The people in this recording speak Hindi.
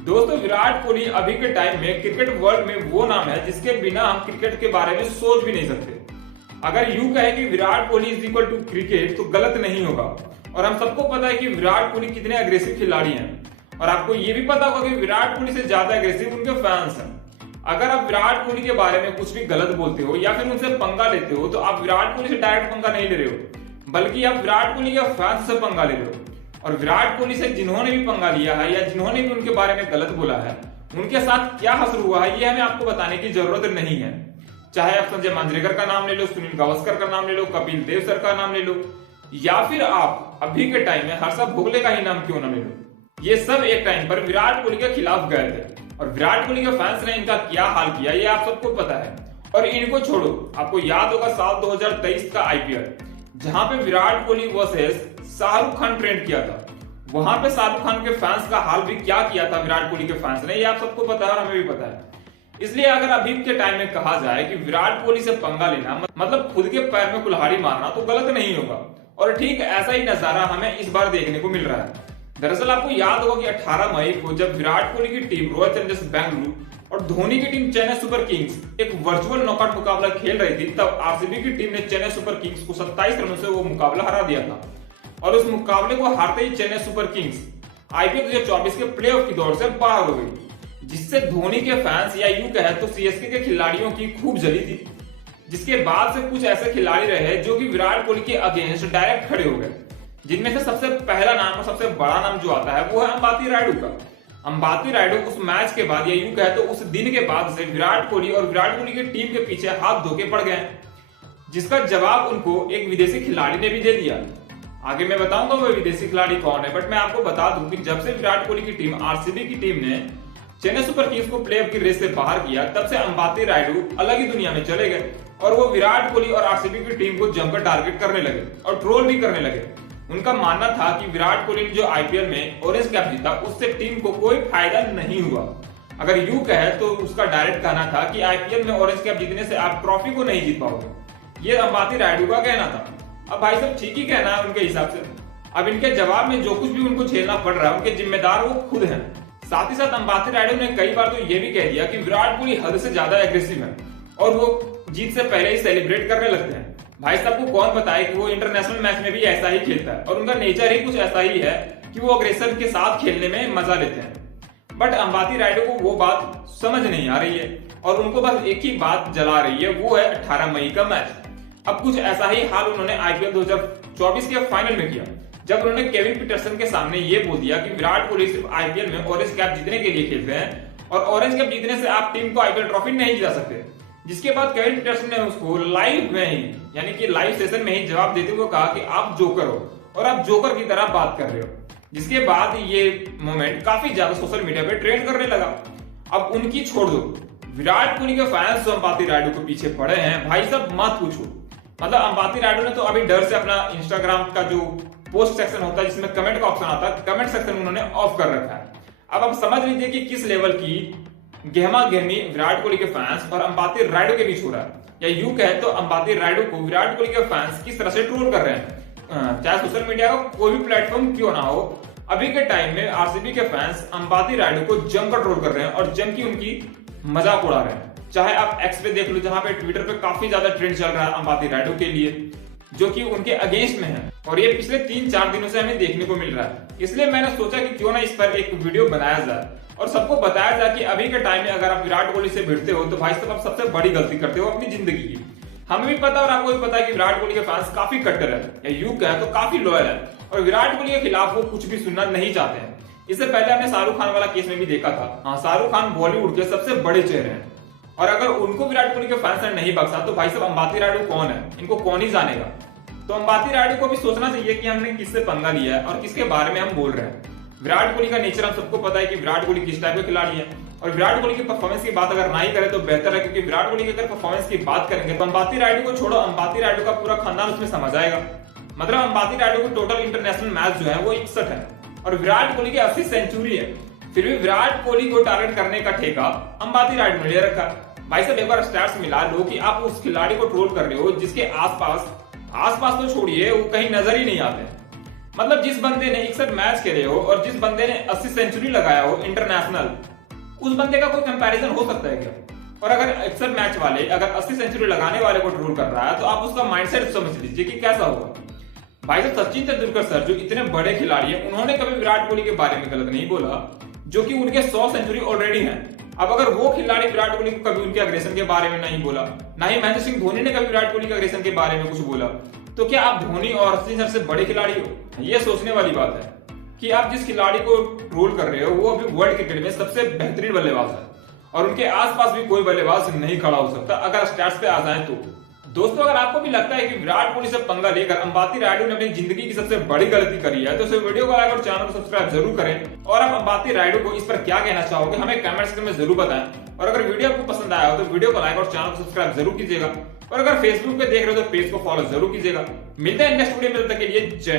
दोस्तों, विराट कोहली अभी के टाइम में क्रिकेट वर्ल्ड में वो नाम है जिसके बिना हम क्रिकेट के बारे में सोच भी नहीं सकते। अगर यूं कहे कि Virat Kohli is equal to cricket तो गलत नहीं होगा। और हम सबको पता है कि विराट कोहली कितने अग्रेसिव खिलाड़ी हैं। और आपको ये भी पता होगा कि विराट कोहली से ज्यादा अग्रेसिव उनके फैंस हैं। अगर आप विराट कोहली के बारे में कुछ भी गलत बोलते हो या फिर उनसे पंगा लेते हो तो आप विराट कोहली से डायरेक्ट पंगा नहीं ले रहे हो, बल्कि आप विराट कोहली के फैंस से पंगा ले रहे हो। और विराट कोहली से जिन्होंने भी पंगा लिया है या जिन्होंने भी उनके बारे में गलत बोला है, उनके साथ क्या हश्र हुआ है ये हमें आपको बताने की जरूरत नहीं है। चाहे आप संजय मांजरेकर का नाम ले लो, सुनील गावस्कर का नाम ले लो, कपिल देव सर का नाम ले लो, या फिर आप अभी के टाइम में हर्षद भोगले का ही नाम क्यों ना ले लो, ये सब एक टाइम पर विराट कोहली के खिलाफ गए थे। और विराट कोहली के फैंस ने इनका क्या हाल किया ये आप सबको पता है। और इनको छोड़ो, आपको याद होगा साल 2023 का आईपीएल, जहां पे विराट कोहली वर्सेस शाहरुख खान ट्रेंड किया था। वहां पे शाहरुख खान के फैंस का हाल भी क्या किया था विराट कोहली के फैंस ने, ये आप सबको पता है और हमें भी पता है। इसलिए अगर अभी के टाइम में कहा जाए कि विराट कोहली से पंगा लेना मतलब खुद के पैर में कुल्हाड़ी मारना तो गलत नहीं होगा। और ठीक ऐसा ही नजारा हमें इस बार देखने को मिल रहा है। दरअसल आपको याद होगा कि 18 मई को जब विराट कोहली की टीम रॉयल चैलेंजर्स बेंगलुरु और धोनी की टीम चेन्नई सुपर किंग्स एक वर्चुअल नॉकआउट मुकाबला खेल रही थी, तब आरसीबी की टीम ने चेन्नई सुपर किंग्स को 27 रनों से वो मुकाबला हरा दिया था। और उस मुकाबले को हारते ही चेन्नई सुपर किंग्स आईपीएल 2024 के प्लेऑफ की दौड़ से बाहर हो गई, जिससे धोनी के फैंस या यूं कहे तो सीएसके के खिलाड़ियों की खूब जली थी। जिसके बाद से कुछ ऐसे खिलाड़ी रहे जो कि विराट कोहली के अगेंस्ट डायरेक्ट खड़े हो गए, जिनमें से सबसे पहला नाम और सबसे बड़ा नाम जो आता है वो है अंबाती रायडू का। अंबाती रायडू उस मैच के बाद या यूं कहे तो उस दिन के बाद से विराट कोहली और विराट कोहली की टीम के पीछे हाथ धो के पड़ गए, जिसका जवाब उनको एक विदेशी खिलाड़ी ने भी दे दिया। आगे मैं बताऊंगा वो विदेशी खिलाड़ी कौन है, बट मैं आपको बता दूं कि जब से विराट कोहली की टीम आरसीबी की टीम ने चेन्नई सुपर किंग्स को प्लेऑफ की रेस से बाहर किया, तब से अंबाती रायडू अलग ही दुनिया में चले गए और वो विराट कोहली और आरसीबी की टीम को जमकर टारगेट करने लगे और ट्रोल भी करने लगे। उनका मानना था कि विराट कोहली ने जो आईपीएल में ऑरेंज कैप जीता उससे टीम को कोई फायदा नहीं हुआ। अगर यूं कहे तो उसका डायरेक्ट कहना था कि आईपीएल में ऑरेंज कैप जीतने से आप ट्रॉफी को नहीं जीत पाओगे। ये अंबाती रायडू का कहना था। अब भाई साहब ठीक ही कहना है उनके हिसाब से। अब इनके जवाब में जो कुछ भी उनको झेलना पड़ रहा है उनके जिम्मेदार वो खुद हैं। साथ ही साथ अंबाती रायडू ने कई बार तो ये भी कह दिया कि विराट कोहली हद से ज्यादा एग्रेसिव है और वो जीत से पहले ही सेलिब्रेट करने लगते हैं। भाई साहब को कौन बताए कि वो इंटरनेशनल मैच में भी ऐसा ही खेलता है और उनका नेचर ही कुछ ऐसा ही है कि वो अग्रेसर के साथ खेलने में मजा लेते हैं। बट अंबाती रायडू को वो बात समझ नहीं आ रही है और उनको बस एक ही बात जला रही है, वो है 18 मई का मैच। अब कुछ ऐसा ही हाल उन्होंने आईपीएल 2024 के फाइनल में किया, जब उन्होंने केविन पीटरसन के सामने ये बोल दिया कि विराट कोहली सिर्फ आईपीएल में ऑरेंज कैप जीतने के लिए खेलते हैं और ऑरेंज कैप जीतने से आप टीम को आईपीएल ट्रॉफी नहीं जिता सकते। जिसके बाद केविन पीटरसन ने उसको लाइव में ही यानी कि लाइव सेशन में ही जवाब देते हुए कहा कि आप जोकर हो और आप जोकर की तरह बात कर रहे हो। जिसके बाद ये मोमेंट काफी ज्यादा सोशल मीडिया पे ट्रेंड करने लगा। अब उनकी छोड़ दो, विराट कोहली के फैंस जो अंबाती रायडू के पीछे पड़े हैं भाई साहब मत पूछो। मतलब अंबाती रायडू ने तो अभी डर से अपना इंस्टाग्राम का जो पोस्ट सेक्शन होता है जिसमें कमेंट का ऑप्शन आता है, कमेंट सेक्शन उन्होंने ऑफ कर रखा है। अब आप समझ लीजिए कि किस लेवल की गहमा गहमी विराट कोहली के फैंस और अंबाती रायडू के बीच हो रहा है। या यूं कहे तो अंबाती रायडू को विराट कोहली के फैंस किस तरह से ट्रोल कर रहे हैं, चाहे सोशल मीडिया का कोई भी प्लेटफॉर्म क्यों ना हो। अभी के टाइम में आरसीबी के फैंस अंबाती रायडू को जमकर ट्रोल कर रहे हैं और जम की उनकी मजाक उड़ा रहे हैं। चाहे आप एक्स पे देख लो, जहां पे ट्विटर पे काफी ज्यादा ट्रेंड चल रहा है अंबाती रायडू के लिए, जो कि उनके अगेंस्ट में है और ये पिछले 3-4 दिनों से हमें देखने को मिल रहा है। इसलिए मैंने सोचा कि क्यों ना इस पर एक वीडियो बनाया जाए और सबको बताया जाए कि अभी के टाइम में अगर आप विराट कोहली से भिड़ते हो तो भाई साहब आप सबसे बड़ी गलती करते हो अपनी जिंदगी की। हमें भी पता और आपको भी पता है कि विराट कोहली के फैंस काफी कट्टर है या यूं कहे तो काफी लॉयल है और विराट कोहली के खिलाफ वो कुछ भी सुनना नहीं चाहते हैं। इससे पहले हमने शाहरुख खान वाला केस में भी देखा था। हाँ, शाहरुख खान बॉलीवुड के सबसे बड़े चेहरे हैं और अगर उनको विराट कोहली के फैंस ने नहीं बख्शा तो भाई साहब अंबाती रायडू कौन है, इनको कौन ही जानेगा। तो अंबाती रायडू को भी सोचना चाहिए कि हमने किससे पंगा लिया है और किसके बारे में हम बोल रहे हैं। विराट कोहली का नेचर हम सबको पता है कि विराट कोहली किस टाइप के खिलाड़ी है और विराट कोहली की परफॉर्मेंस की बात अगर ना ही करें तो बेहतर है, क्योंकि विराट कोहली की अगर परफॉर्मेंस की बात करेंगे तो अंबाती रायडू को छोड़ो, अंबाती रायडू का पूरा खानदान उसमें समझ आएगा। मतलब अंबाती रायडू को टोटल इंटरनेशनल मैच जो है वो 61 है और विराट कोहली की 80 सेंचुरी है। फिर भी विराट कोहली को टारगेट करने का ठेका अंबाती रायडू ने ले रखा। भाई साहब एक बार स्टैट्स मिला लो कि आप उस खिलाड़ी को ट्रोल कर रहे हो जिसके आसपास तो छोड़िए वो कहीं नजर ही नहीं आते। मतलब जिस बंदे ने 61 मैच खेले हो और जिस बंदे ने 80 सेंचुरी लगाया हो इंटरनेशनल, उस बंदे का कोई कंपैरिजन हो सकता है क्या? और अगर 61 मैच वाले अगर 80 सेंचुरी लगाने वाले को ट्रोल कर रहा है तो आप उसका माइंडसेट समझ लीजिए कि कैसा होगा। भाई साहब सचिन तेंदुलकर सर जो इतने बड़े खिलाड़ी हैं, उन्होंने कभी विराट कोहली के बारे में गलत नहीं बोला, जो कि उनके 100 सेंचुरी ऑलरेडी हैं। अब अगर वो खिलाड़ी विराट कोहली को कभी उनके अग्रेशन के बारे में नहीं बोला, ना ही महेंद्र सिंह धोनी ने कभी विराट कोहली के अग्रेशन के बारे में कुछ बोला, तो क्या आप धोनी और सचिन सर से बड़े खिलाड़ी हो? ये सोचने वाली बात है कि आप जिस खिलाड़ी को ट्रोल कर रहे हो वो अभी वर्ल्ड क्रिकेट में सबसे बेहतरीन बल्लेबाज है और उनके आसपास भी कोई बल्लेबाज नहीं खड़ा हो सकता अगर स्टैट्स पे आ जाए तो। दोस्तों, अगर आपको भी लगता है कि विराट कोहली से पंगा लेकर अंबाती रायडू ने अपनी जिंदगी की सबसे बड़ी गलती करी है, तो इस वीडियो को लाइक और चैनल को सब्सक्राइब जरूर करें। और आप अंबाती रायडू को इस पर क्या कहना चाहोगे हमें कमेंट सेक्शन में जरूर बताएं। और अगर वीडियो आपको पसंद आया हो तो वीडियो को लाइक और चैनल को सब्सक्राइब जरूर कीजिएगा। और अगर फेसबुक पे देख रहे हो तो पेज को फॉलो जरूर कीजिएगा। मिलते हैं नेक्स्ट वीडियो में, तब तक के लिए जय।